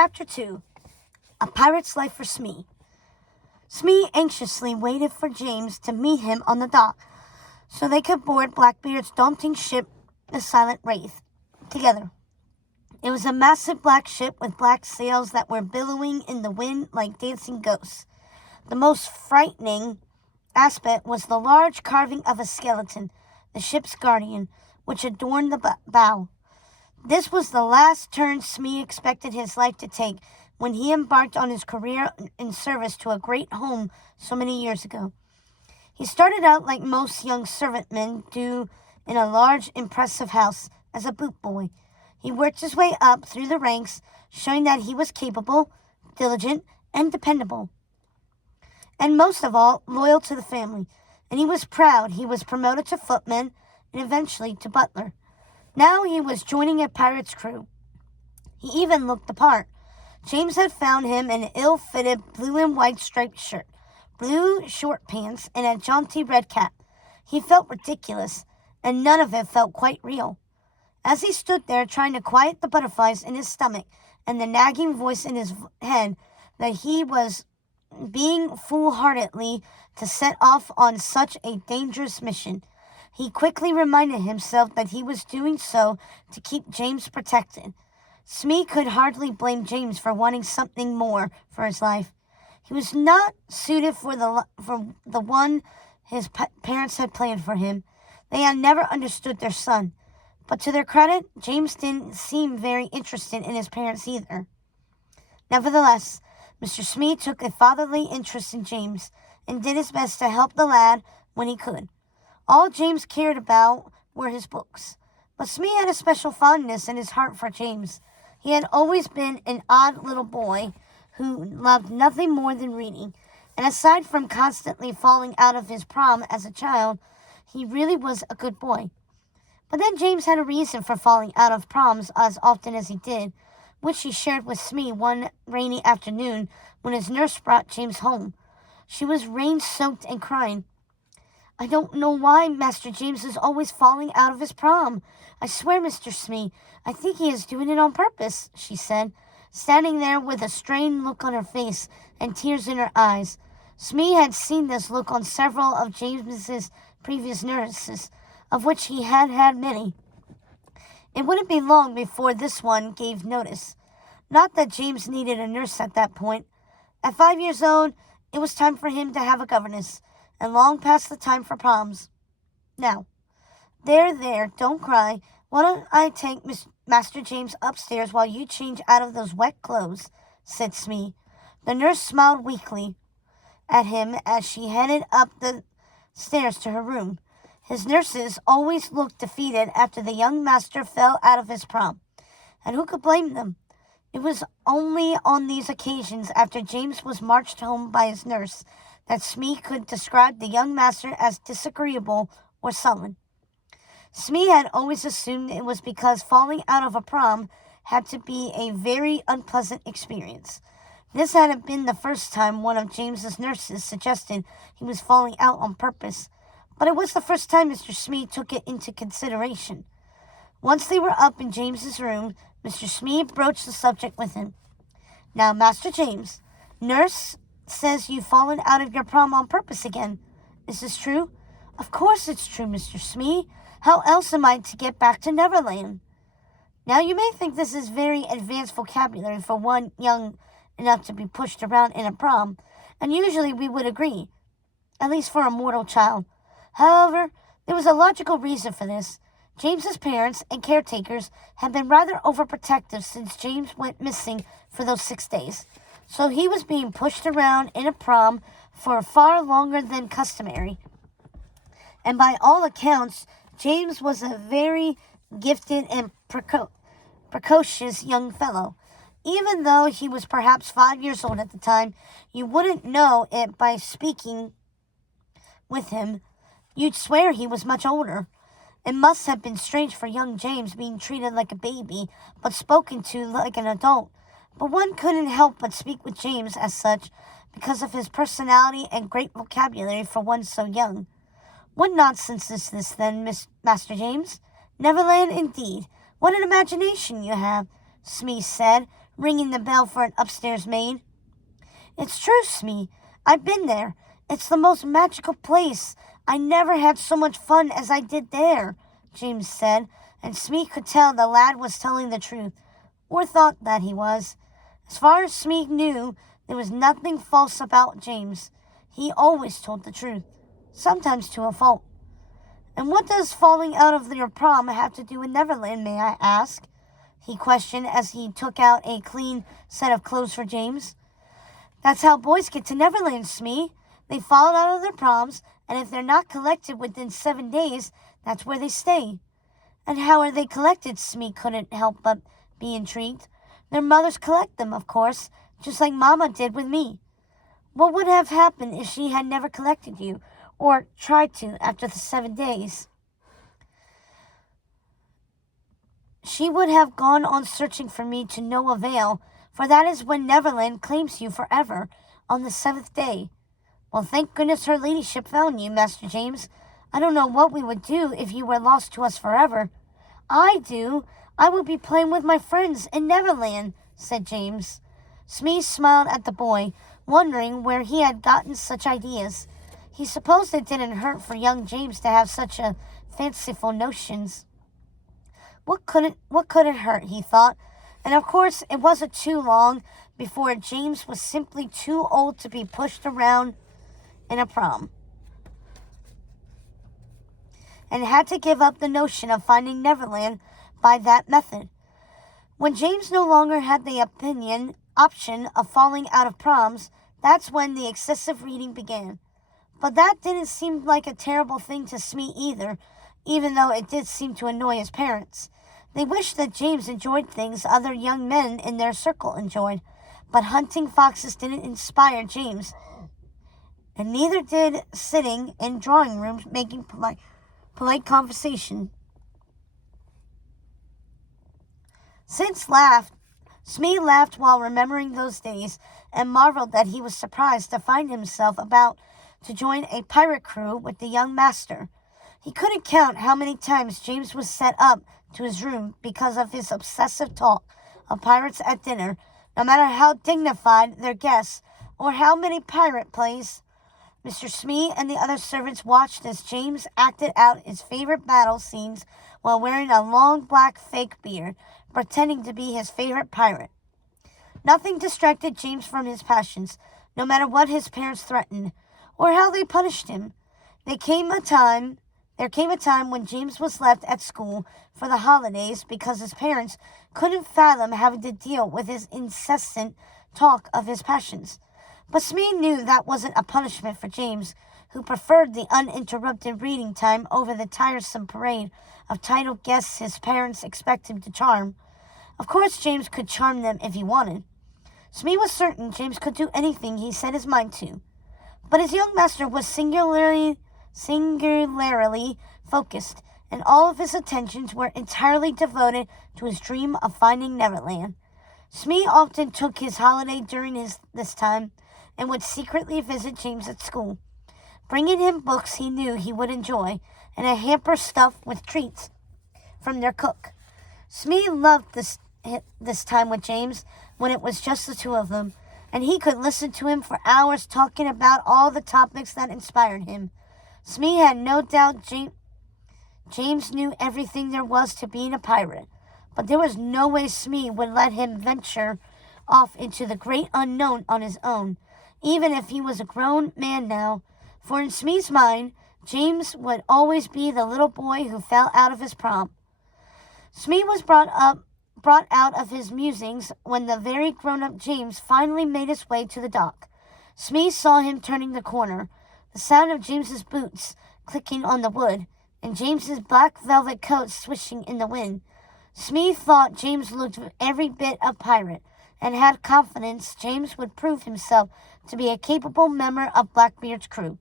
Chapter 2. A Pirate's Life for Smee. Smee anxiously waited for James to meet him on the dock, so they could board Blackbeard's daunting ship, the Silent Wraith, together. It was a massive black ship with black sails that were billowing in the wind like dancing ghosts. The most frightening aspect was the large carving of a skeleton, the ship's guardian, which adorned the bow. This was the last turn Smee expected his life to take when he embarked on his career in service to a great home so many years ago. He started out like most young servantmen do in a large, impressive house as a boot boy. He worked his way up through the ranks, showing that he was capable, diligent, and dependable. And most of all, loyal to the family. And he was proud he was promoted to footman and eventually to butler. Now he was joining a pirate's crew. He even looked the part. James had found him an ill-fitted blue and white striped shirt, blue short pants, and a jaunty red cap. He felt ridiculous, and none of it felt quite real. As he stood there trying to quiet the butterflies in his stomach and the nagging voice in his head that he was being foolhardily to set off on such a dangerous mission, he quickly reminded himself that he was doing so to keep James protected. Smee could hardly blame James for wanting something more for his life. He was not suited for the one his parents had planned for him. They had never understood their son. But to their credit, James didn't seem very interested in his parents either. Nevertheless, Mr. Smee took a fatherly interest in James and did his best to help the lad when he could. All James cared about were his books. But Smee had a special fondness in his heart for James. He had always been an odd little boy who loved nothing more than reading, and aside from constantly falling out of his prom as a child, he really was a good boy. But then James had a reason for falling out of proms as often as he did, which he shared with Smee one rainy afternoon when his nurse brought James home. She was rain-soaked and crying. "I don't know why Master James is always falling out of his prom. I swear, Mr. Smee, I think he is doing it on purpose," she said, standing there with a strained look on her face and tears in her eyes. Smee had seen this look on several of James's previous nurses, of which he had had many. It wouldn't be long before this one gave notice. Not that James needed a nurse at that point. At 5 years old, it was time for him to have a governess, and long past the time for proms. "Now, there, don't cry. Why don't I take Master James upstairs while you change out of those wet clothes?" said Smee. The nurse smiled weakly at him as she headed up the stairs to her room. His nurses always looked defeated after the young master fell out of his prom, and who could blame them? It was only on these occasions after James was marched home by his nurse that Smee could describe the young master as disagreeable or sullen. Smee had always assumed it was because falling out of a prom had to be a very unpleasant experience. This hadn't been the first time one of James's nurses suggested he was falling out on purpose, but it was the first time Mr. Smee took it into consideration. Once they were up in James's room, Mr. Smee broached the subject with him. "Now, Master James, nurse says you've fallen out of your prom on purpose again. Is this true?" "Of course it's true, Mr. Smee. How else am I to get back to Neverland?" Now, you may think this is very advanced vocabulary for one young enough to be pushed around in a prom, and usually we would agree, at least for a mortal child. However, there was a logical reason for this. James's parents and caretakers had been rather overprotective since James went missing for those 6 days, so he was being pushed around in a prom for far longer than customary. And by all accounts, James was a very gifted and precocious young fellow. Even though he was perhaps 5 years old at the time, you wouldn't know it by speaking with him. You'd swear he was much older. It must have been strange for young James being treated like a baby, but spoken to like an adult. But one couldn't help but speak with James as such because of his personality and great vocabulary for one so young. "What nonsense is this, then, Master James? Neverland, indeed. What an imagination you have," Smee said, ringing the bell for an upstairs maid. "It's true, Smee. I've been there. It's the most magical place. I never had so much fun as I did there," James said, and Smee could tell the lad was telling the truth, or thought that he was. As far as Smee knew, there was nothing false about James. He always told the truth, sometimes to a fault. "And what does falling out of your prom have to do with Neverland, may I ask?" he questioned as he took out a clean set of clothes for James. "That's how boys get to Neverland, Smee. They fall out of their proms, and if they're not collected within 7 days, that's where they stay." "And how are they collected?" Smee couldn't help but be intrigued. "Their mothers collect them, of course, just like Mama did with me." "What would have happened if she had never collected you, or tried to after the 7 days?" "She would have gone on searching for me to no avail, for that is when Neverland claims you forever, on the 7th day. Well, thank goodness her ladyship found you, Master James. I don't know what we would do if you were lost to us forever." "I do. I would be playing with my friends in Neverland," said James. Smee smiled at the boy, wondering where he had gotten such ideas. He supposed it didn't hurt for young James to have such fanciful notions. What could it hurt, he thought, and of course it wasn't too long before James was simply too old to be pushed around in a prom, and had to give up the notion of finding Neverland by that method. When James no longer had the option of falling out of proms, that's when the excessive reading began. But that didn't seem like a terrible thing to Smee either, even though it did seem to annoy his parents. They wished that James enjoyed things other young men in their circle enjoyed, but hunting foxes didn't inspire James, and neither did sitting in drawing rooms making polite conversation. Smee laughed while remembering those days, and marveled that he was surprised to find himself about to join a pirate crew with the young master. He couldn't count how many times James was sent up to his room because of his obsessive talk of pirates at dinner, no matter how dignified their guests or how many pirate plays. Mr. Smee and the other servants watched as James acted out his favorite battle scenes while wearing a long black fake beard, pretending to be his favorite pirate. Nothing distracted James from his passions, no matter what his parents threatened, or how they punished him. There came a time when James was left at school for the holidays because his parents couldn't fathom having to deal with his incessant talk of his passions. But Smee knew that wasn't a punishment for James, who preferred the uninterrupted reading time over the tiresome parade of titled guests his parents expect him to charm. Of course, James could charm them if he wanted. Smee was certain James could do anything he set his mind to. But his young master was singularly focused, and all of his attentions were entirely devoted to his dream of finding Neverland. Smee often took his holiday during this time, and would secretly visit James at school, bringing him books he knew he would enjoy, and a hamper stuffed with treats from their cook. Smee loved this time with James, when it was just the two of them, and he could listen to him for hours talking about all the topics that inspired him. Smee had no doubt James knew everything there was to being a pirate, but there was no way Smee would let him venture off into the great unknown on his own, even if he was a grown man now, for in Smee's mind, James would always be the little boy who fell out of his prom. Smee was brought out of his musings when the very grown-up James finally made his way to the dock. Smee saw him turning the corner, the sound of James's boots clicking on the wood, and James's black velvet coat swishing in the wind. Smee thought James looked every bit a pirate, and had confidence James would prove himself to be a capable member of Blackbeard's crew.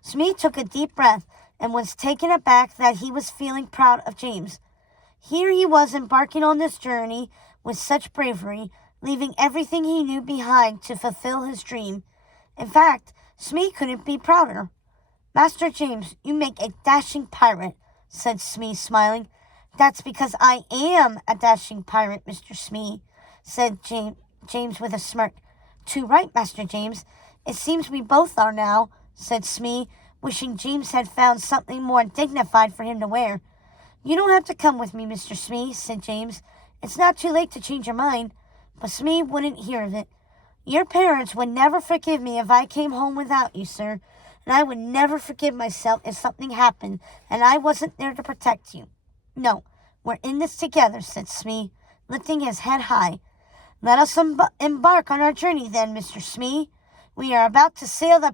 Smee took a deep breath and was taken aback that he was feeling proud of James. Here he was embarking on this journey with such bravery, leaving everything he knew behind to fulfill his dream. In fact, Smee couldn't be prouder. "Master James, you make a dashing pirate," said Smee, smiling. "That's because I am a dashing pirate, Mr. Smee," said James with a smirk. Too right, Master James. It seems we both are now, said Smee, wishing James had found something more dignified for him to wear. You don't have to come with me, Mr. Smee, said James. It's not too late to change your mind. But Smee wouldn't hear of it. Your parents would never forgive me if I came home without you, sir, and I would never forgive myself if something happened and I wasn't there to protect you. No, we're in this together, said Smee, lifting his head high. Let us embark on our journey then, Mr. Smee. We are about to sail the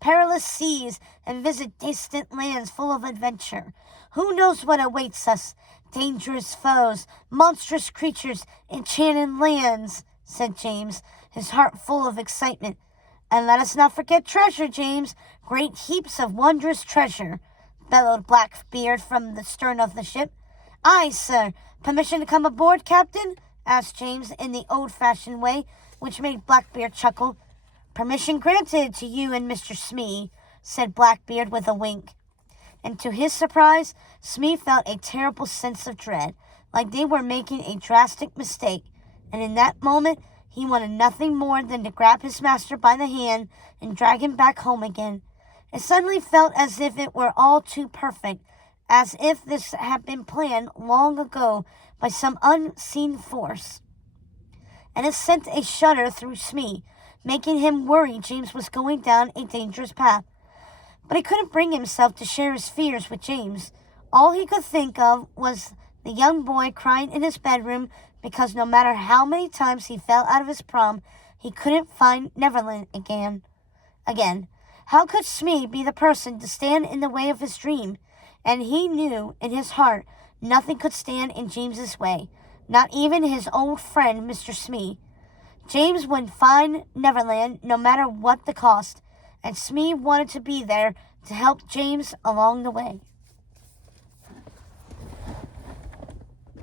perilous seas and visit distant lands full of adventure. Who knows what awaits us? Dangerous foes, monstrous creatures, enchanted lands, said James, his heart full of excitement. And let us not forget treasure, James, great heaps of wondrous treasure, bellowed Blackbeard from the stern of the ship. Aye, sir. Permission to come aboard, Captain? Asked James in the old-fashioned way, which made Blackbeard chuckle. Permission granted to you and Mr. Smee, said Blackbeard with a wink. And to his surprise, Smee felt a terrible sense of dread, like they were making a drastic mistake, and in that moment he wanted nothing more than to grab his master by the hand and drag him back home again. It suddenly felt as if it were all too perfect, as if this had been planned long ago by some unseen force. And it sent a shudder through Smee, making him worry James was going down a dangerous path. But he couldn't bring himself to share his fears with James. All he could think of was the young boy crying in his bedroom because no matter how many times he fell out of his prom, he couldn't find Neverland again. How could Smee be the person to stand in the way of his dream? And he knew in his heart nothing could stand in James's way, not even his old friend Mr. Smee. James would find Neverland no matter what the cost, and Smee wanted to be there to help James along the way.